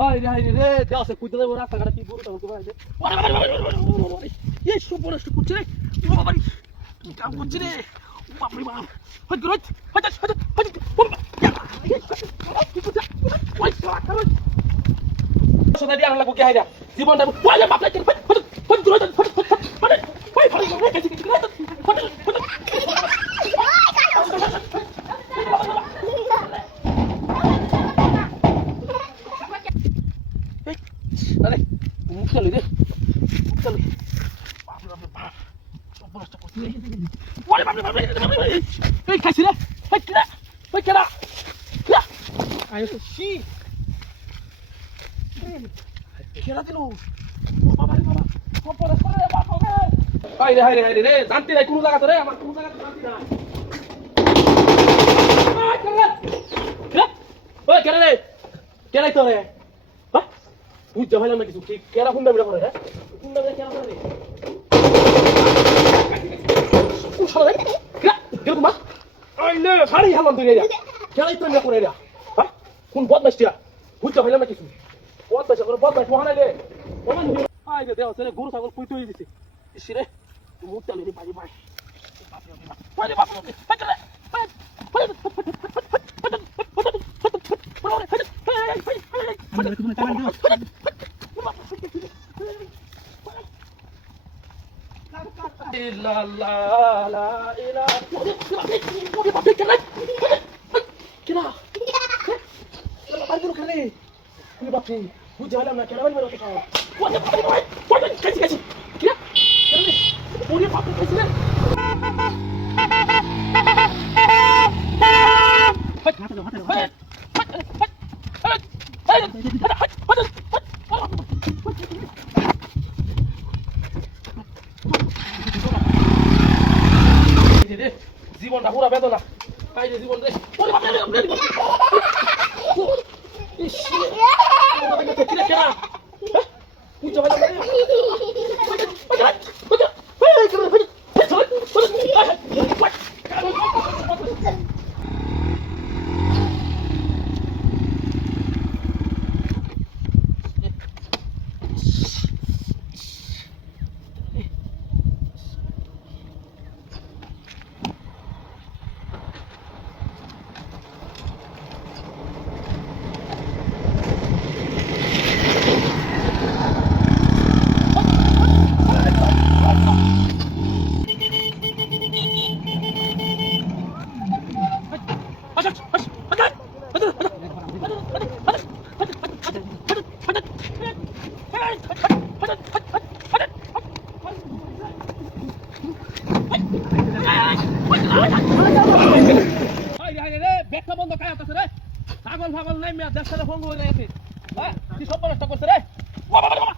high রে দেওয়া সে কুইতে দেবো রাস্তাঘাটে কি গরু তখন তোমার এই সব বড় করছে রে ও বাবা কি কাম করছে রে বাপরে বাপ hot hot hot hot hot সদা দিয়ে আনলা কি হাইরা জীবনটা ওই বাপ লাগে হট হট হট হট মানে ওই ভাই গেছে কি হট আরে মুখ চালি রে মুখ চালি বাপ রে বাপ সব বড়টা করছে ওরে বাপ রে বাপ এই খাইছি রে এই কিরা ওই কিরা কিরা আয় তো সি কিরা দিলো ও বাবা রে বাবা সব বড় করে বাপ রে হাই রে জানতি নাই কোন জায়গা তো রে আমার কোন জায়গা জানতি না আয় কিরা ওই কিরা রে কিরা তো রে বুঝতে পারলাম না কিছু কেরা ফোন দাবিটা করে হ্যাঁ ফোন দাবিটা কেরা করে মা আইলে সারি হালাম তুই রে কেরাই তো না করে রে হ্যাঁ কোন বদমাইশটা বুঝতে পারলাম না কিছু বদমাইশ মহানা রে ওমান আই রে দেও সরে গরু ছাগল কইতে হই দিছে ইসরে মুখ চালি রে বাড়ি ভাই বাপ La la la la kena baru kene ni bapi bu jalan na kena baru kena wah kasi kena puri bapi kasi na জীবনটা পুরা বেদনা তাই রে জীবন রে ওরে বাপ রে ইস কিরে কেনা তুই তো ভালো রে বন্ধ কাজ আছে রে ছাগল ফাগল নাই মেয়া দেশ থেকে ফোন করে গেছে হ্যাঁ কি সব নষ্ট করছে রে বাবা বাবা